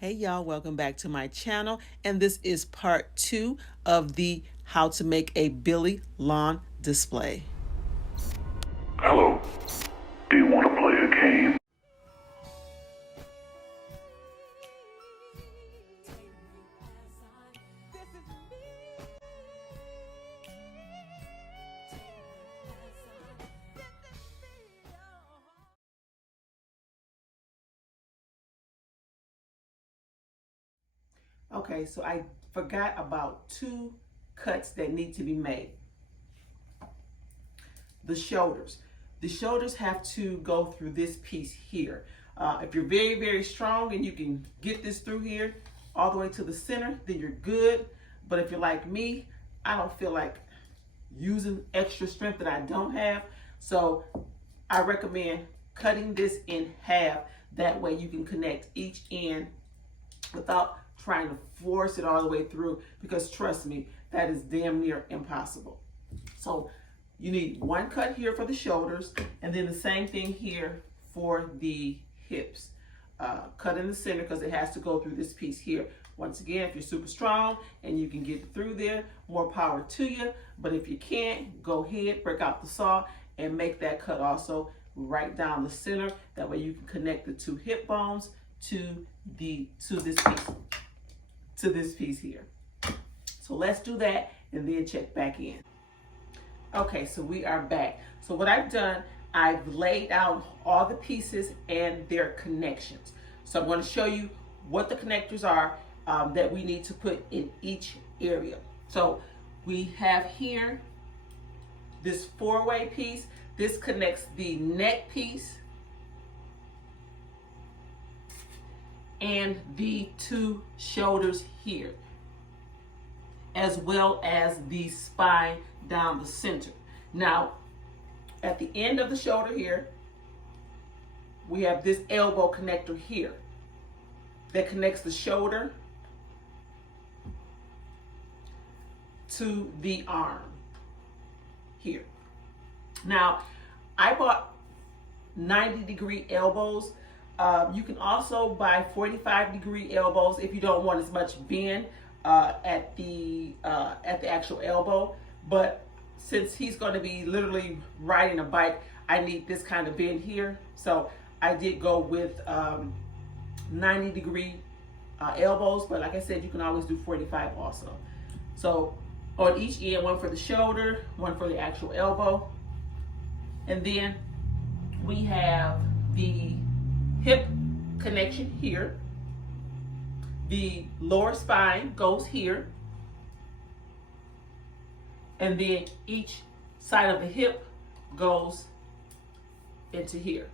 Hey y'all, welcome back to my channel, and this is part 2 of the how to make a Billy lawn display. Hello. Do you want to play a game? Okay, so I forgot about 2 cuts that need to be made. The shoulders. The shoulders have to go through this piece here. If you're very, very strong and you can get this through here all the way to the center, then you're good. But if you're like me, I don't feel like using extra strength that I don't have. So I recommend cutting this in half. That way you can connect each end without trying to force it all the way through, because trust me, that is damn near impossible. So you need 1 cut here for the shoulders, and then the same thing here for the hips. Cut in the center because it has to go through this piece here. Once again, if you're super strong and you can get through there, more power to you. But if you can't, go ahead, break out the saw and make that cut also right down the center. That way you can connect the 2 hip bones to this piece here. So let's do that and then check back in. Okay, so we are back. So what I've done, I've laid out all the pieces and their connections. So I'm going to show you what the connectors are that we need to put in each area. So we have here this 4-way piece. This connects the neck piece and the 2 shoulders here, as well as the spine down the center. Now, at the end of the shoulder here, we have this elbow connector here that connects the shoulder to the arm here. Now, I bought 90-degree elbows. You can also buy 45-degree elbows if you don't want as much bend at the actual elbow. But since he's going to be literally riding a bike, I need this kind of bend here. So I did go with 90-degree elbows, but like I said, you can always do 45 also. So on each end, 1 for the shoulder, 1 for the actual elbow. And then we have the hip connection here. The lower spine goes here. And then each side of the hip goes into here.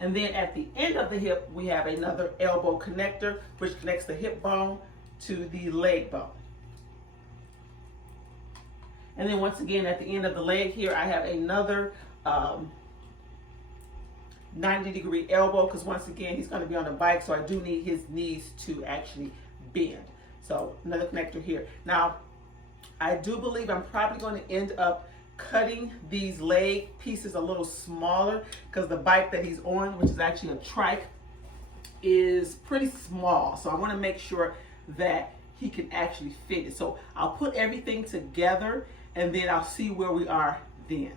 And then at the end of the hip, we have another elbow connector, which connects the hip bone to the leg bone. And then once again, at the end of the leg here, I have another 90-degree elbow, because once again, he's going to be on a bike, so I do need his knees to actually bend. So another connector here. Now, I do believe I'm probably going to end up cutting these leg pieces a little smaller, because the bike that he's on, which is actually a trike, is pretty small. So I want to make sure that he can actually fit it. So I'll put everything together and then I'll see where we are then.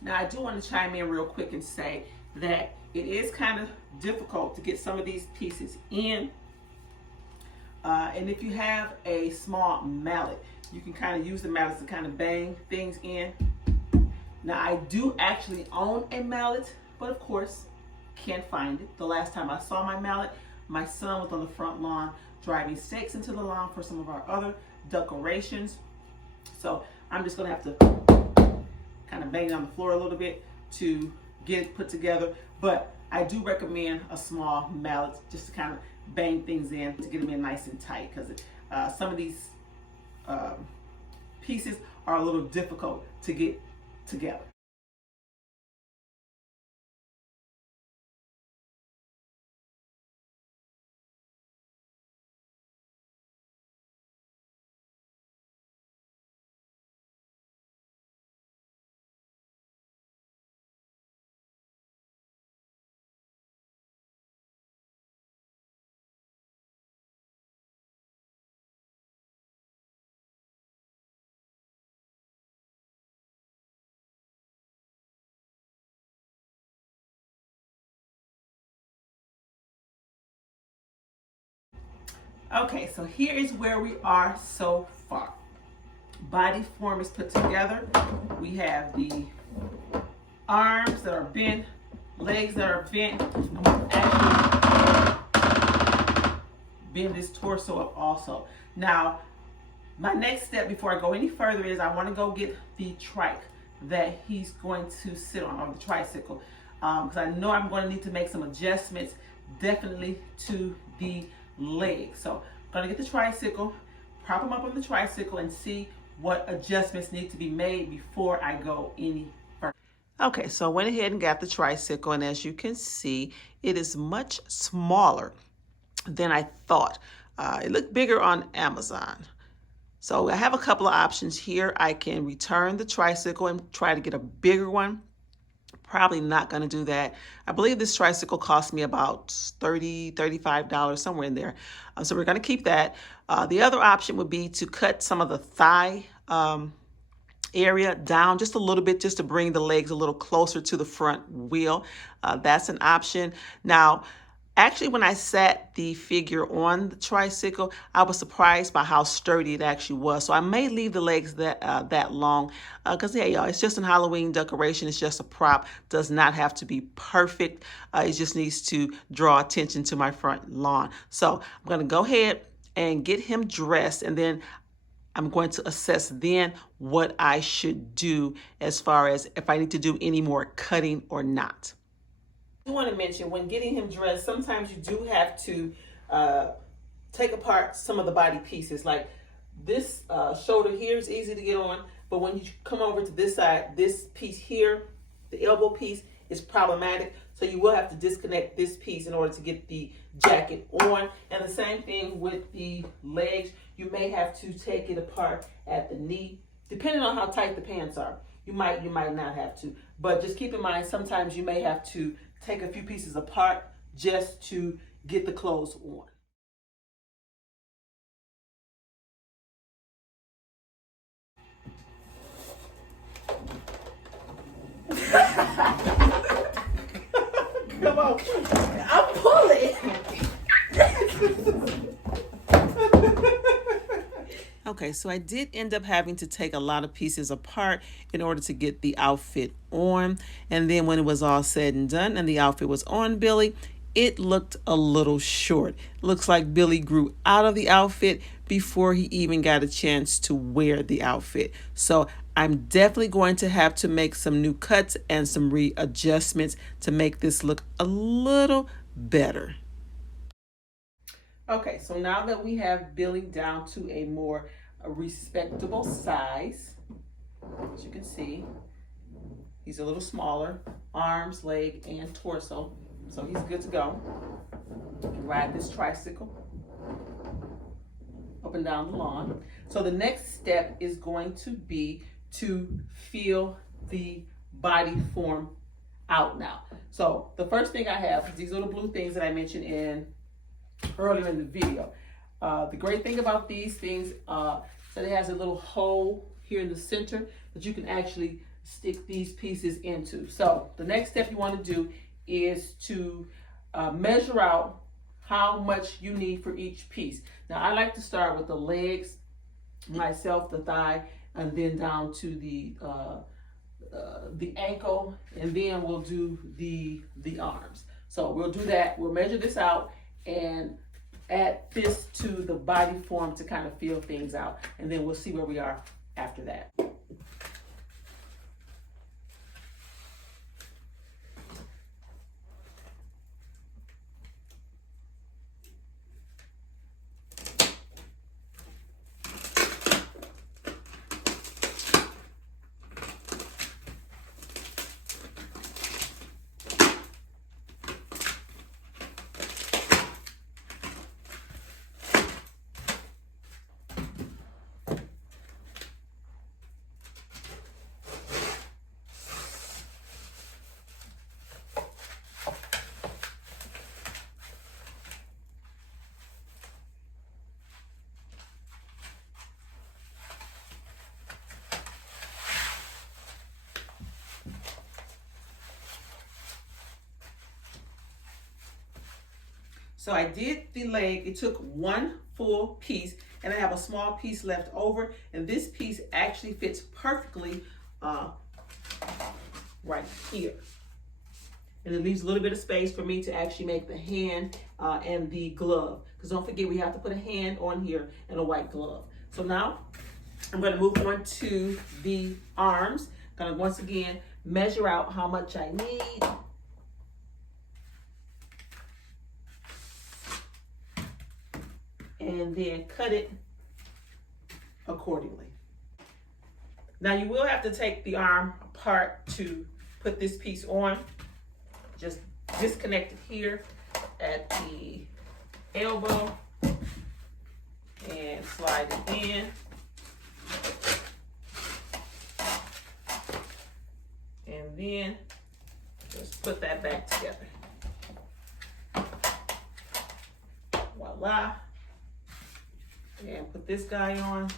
Now, I do want to chime in real quick and say that it is kind of difficult to get some of these pieces in. And if you have a small mallet, you can kind of use the mallet to kind of bang things in. Now, I do actually own a mallet, but of course, can't find it. The last time I saw my mallet, my son was on the front lawn driving stakes into the lawn for some of our other decorations. So I'm just gonna have to kind of bang it on the floor a little bit to get it put together. But I do recommend a small mallet just to kind of bang things in to get them in nice and tight, because some of these pieces are a little difficult to get together. Okay, so here is where we are so far. Body form is put together. We have the arms that are bent, legs that are bent. I'm going to actually bend this torso up also. Now, my next step before I go any further is I want to go get the trike that he's going to sit on the tricycle. Because I know I'm going to need to make some adjustments, definitely to the legs. So I'm going to get the tricycle, prop him up on the tricycle, and see what adjustments need to be made before I go any further. Okay, so I went ahead and got the tricycle, and as you can see, it is much smaller than I thought. It looked bigger on Amazon. So I have a couple of options here. I can return the tricycle and try to get a bigger one. Probably not going to do that. I believe this tricycle cost me about $30, $35, somewhere in there. So we're going to keep that. The other option would be to cut some of the thigh area down just a little bit, just to bring the legs a little closer to the front wheel. That's an option. Now, actually, when I sat the figure on the tricycle, I was surprised by how sturdy it actually was. So I may leave the legs that long because, yeah, y'all, it's just an Halloween decoration. It's just a prop. Does not have to be perfect. It just needs to draw attention to my front lawn. So I'm going to go ahead and get him dressed, and then I'm going to assess then what I should do as far as if I need to do any more cutting or not. I want to mention, when getting him dressed, sometimes you do have to take apart some of the body pieces. Like this shoulder here is easy to get on, but when you come over to this side, this piece here, the elbow piece, is problematic. So you will have to disconnect this piece in order to get the jacket on. And the same thing with the legs. You may have to take it apart at the knee, depending on how tight the pants are. You might not have to, but just keep in mind, sometimes you may have to take a few pieces apart just to get the clothes on. Come on, I'm pulling. Okay, so I did end up having to take a lot of pieces apart in order to get the outfit on. And then when it was all said and done and the outfit was on Billy, it looked a little short. Looks like Billy grew out of the outfit before he even got a chance to wear the outfit. So I'm definitely going to have to make some new cuts and some readjustments to make this look a little better. Okay, so now that we have Billy down to a more respectable size, as you can see, he's a little smaller, arms, leg, and torso, so he's good to go. You can ride this tricycle up and down the lawn. So the next step is going to be to feel the body form out now. So the first thing I have is these little blue things that I mentioned earlier in the video. The great thing about these things, so it has a little hole here in the center that you can actually stick these pieces into. So the next step you want to do is to measure out how much you need for each piece. Now I like to start with the legs, myself, the thigh, and then down to the ankle, and then we'll do the arms. So we'll do that. We'll measure this out and add this to the body form to kind of feel things out, and then we'll see where we are after that. So I did the leg. It took one full piece, and I have a small piece left over, and this piece actually fits perfectly right here. And it leaves a little bit of space for me to actually make the hand and the glove. Because don't forget, we have to put a hand on here and a white glove. So now I'm going to move on to the arms. I'm going to once again measure out how much I need. And then cut it accordingly. Now you will have to take the arm apart to put this piece on. Just disconnect it here at the elbow and slide it in. And then just put that back together. Voila. And put this guy on.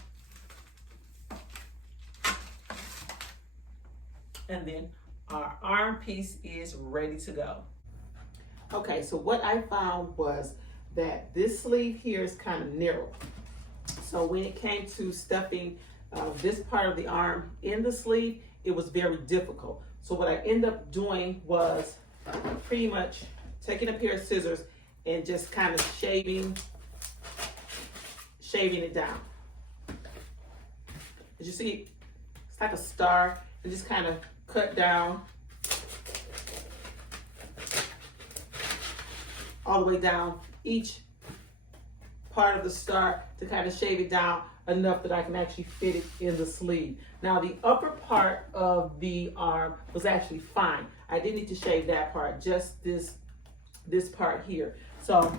And then our arm piece is ready to go. Okay, so what I found was that this sleeve here is kind of narrow. So when it came to stuffing this part of the arm in the sleeve, it was very difficult. So what I ended up doing was pretty much taking a pair of scissors and just kind of shaving it down. As you see, it's like a star, and just kind of cut down all the way down each part of the star to kind of shave it down enough that I can actually fit it in the sleeve. Now the upper part of the arm was actually fine. I didn't need to shave that part, just this part here. So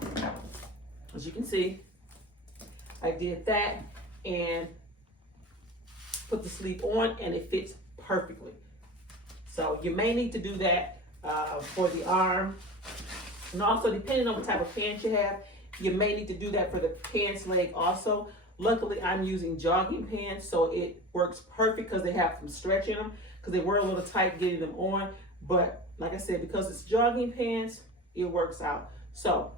as you can see, I did that and put the sleeve on, and it fits perfectly. So you may need to do that for the arm. And also, depending on what type of pants you have, you may need to do that for the pants leg also. Luckily, I'm using jogging pants, so it works perfect because they have some stretch in them, because they were a little tight getting them on. But like I said, because it's jogging pants, it works out. So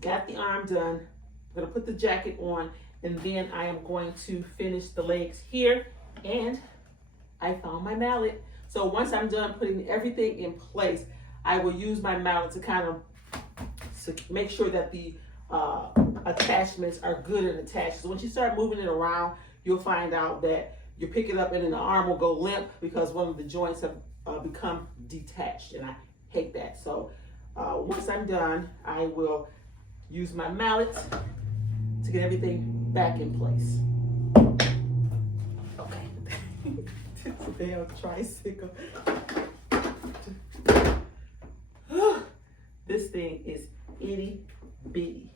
got the arm done. I'm gonna put the jacket on, and then I am going to finish the legs here. And I found my mallet. So once I'm done putting everything in place, I will use my mallet to kind of make sure that the attachments are good and attached. So once you start moving it around, you'll find out that you pick it up and then the arm will go limp because one of the joints have become detached, and I hate that. So once I'm done, I will use my mallet to get everything back in place. Okay. It's a damn tricycle. This thing is itty bitty.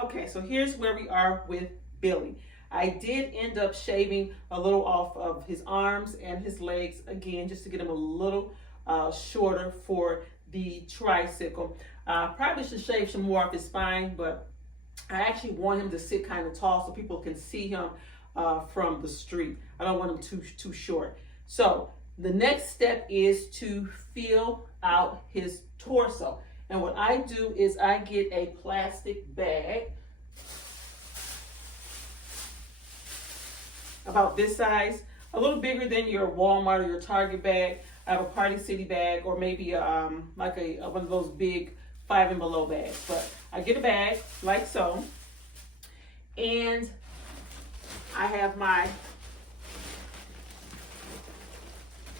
Okay, so here's where we are with Billy. I did end up shaving a little off of his arms and his legs again, just to get him a little shorter for the tricycle. Probably should shave some more off his spine, but I actually want him to sit kind of tall so people can see him from the street. I don't want him too short. So the next step is to fill out his torso. And what I do is I get a plastic bag about this size, a little bigger than your Walmart or your Target bag. I have a Party City bag, or maybe like one of those big 5 and below bags. But I get a bag like so, and I have my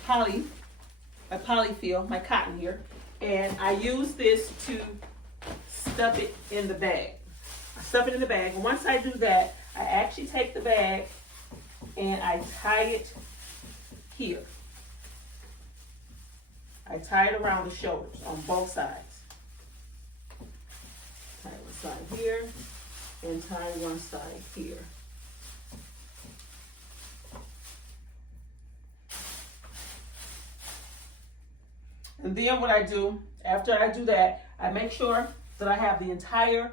polyfill, my cotton here. And I use this to stuff it in the bag. I stuff it in the bag. And once I do that, I actually take the bag and I tie it here. I tie it around the shoulders on both sides. Tie one side here and tie one side here. And then what I do, after I do that, I make sure that I have the entire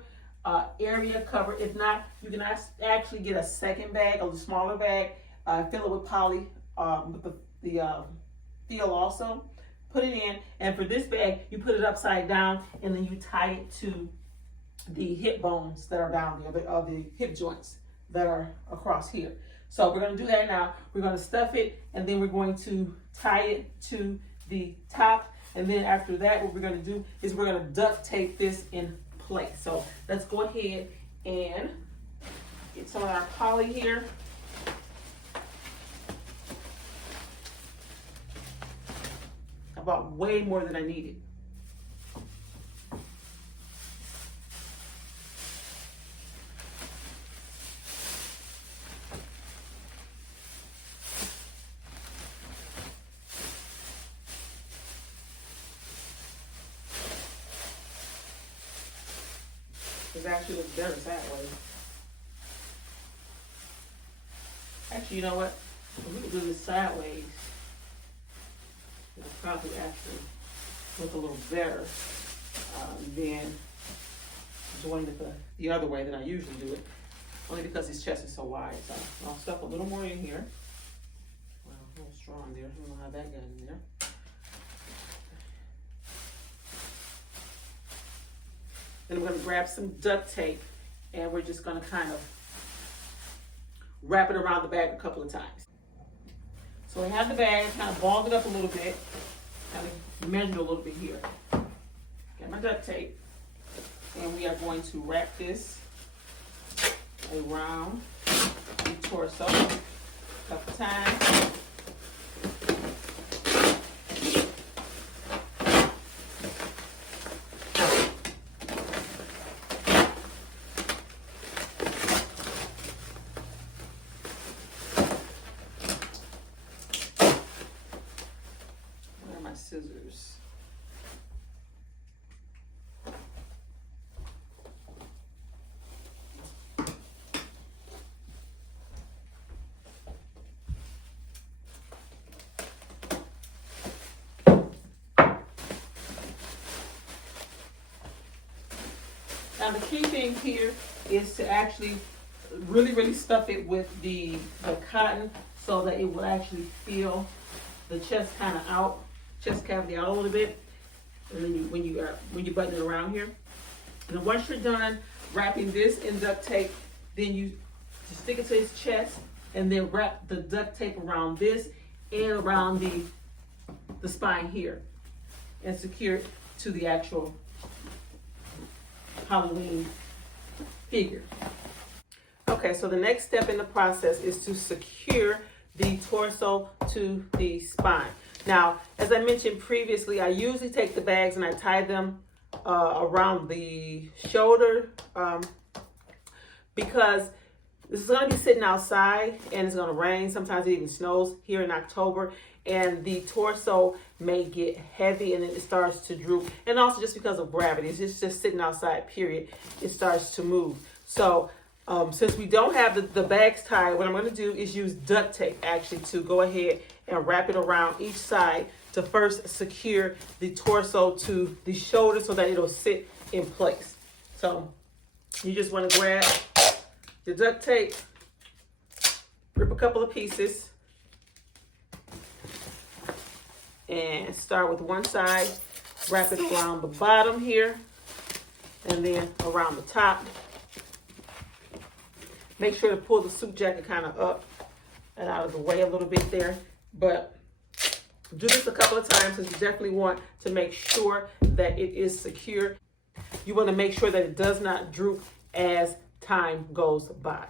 area covered. If not, you can actually get a second bag, a smaller bag, fill it with poly, with the feel also. Put it in, and for this bag, you put it upside down, and then you tie it to the hip bones that are down there, the hip joints that are across here. So we're gonna do that now. We're gonna stuff it, and then we're going to tie it to the top. And then after that, what we're gonna do is we're gonna duct tape this in place. So let's go ahead and get some of our poly here. About way more than I needed. It actually looks better that way. Actually, you know what? We can do this sideways. It'll probably actually look a little better than doing it the other way that I usually do it. Only because his chest is so wide. So I'll stuff a little more in here. Well, a little strong there. I don't know how that got in there. Then I'm going to grab some duct tape, and we're just going to kind of wrap it around the bag a couple of times. So I have the bag, kind of balled it up a little bit, kind of measure a little bit here. Got my duct tape, and we are going to wrap this around the torso a couple times. Scissors. Now the key thing here is to actually really stuff it with the cotton so that it will actually feel the chest kind of out. Chest cavity out a little bit, and then when you button it around here, and then once you're done wrapping this in duct tape, then you stick it to his chest, and then wrap the duct tape around this and around the spine here, and secure it to the actual Halloween figure. Okay, so the next step in the process is to secure the torso to the spine. Now, as I mentioned previously, I usually take the bags and I tie them around the shoulder because this is going to be sitting outside and it's going to rain. Sometimes it even snows here in October, and the torso may get heavy and then it starts to droop. And also just because of gravity, it's just sitting outside, period. It starts to move. So since we don't have the bags tied, what I'm going to do is use duct tape actually to go ahead and wrap it around each side to first secure the torso to the shoulder so that it'll sit in place. So you just want to grab the duct tape, rip a couple of pieces, and start with one side, wrap it around the bottom here, and then around the top. Make sure to pull the suit jacket kind of up and out of the way a little bit there. But do this a couple of times because you definitely want to make sure that it is secure. You want to make sure that it does not droop as time goes by.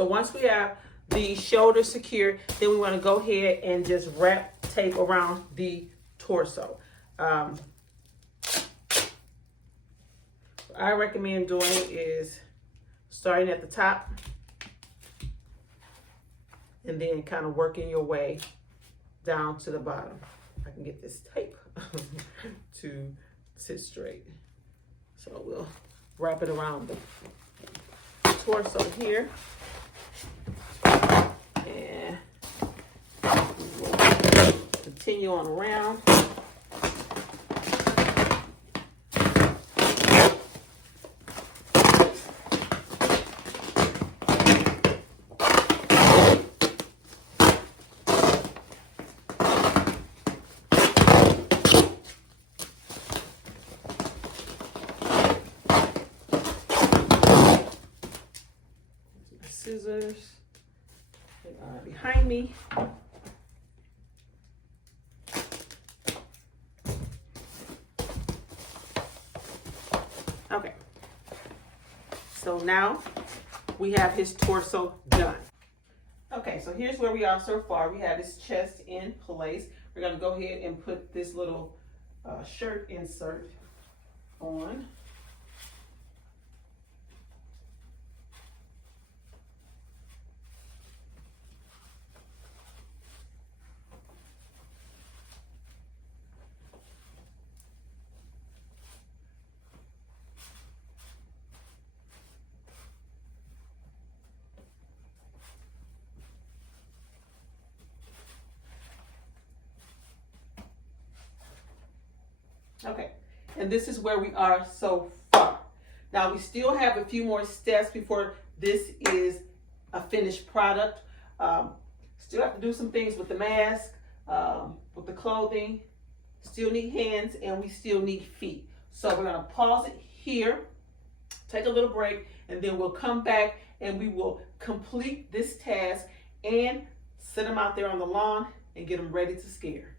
So once we have the shoulder secure, then we want to go ahead and just wrap tape around the torso. What I recommend doing is starting at the top and then kind of working your way down to the bottom. I can get this tape to sit straight. So we'll wrap it around the torso here. And we'll continue on around. Scissors, they are behind me. Okay, so now we have his torso done. Okay, so here's where we are so far. We have his chest in place. We're going to go ahead and put this little shirt insert on. Okay, and this is where we are so far. Now we still have a few more steps before this is a finished product. Still have to do some things with the mask, with the clothing, still need hands, and we still need feet. So we're gonna pause it here, take a little break, and then we'll come back and we will complete this task and set them out there on the lawn and get them ready to scare.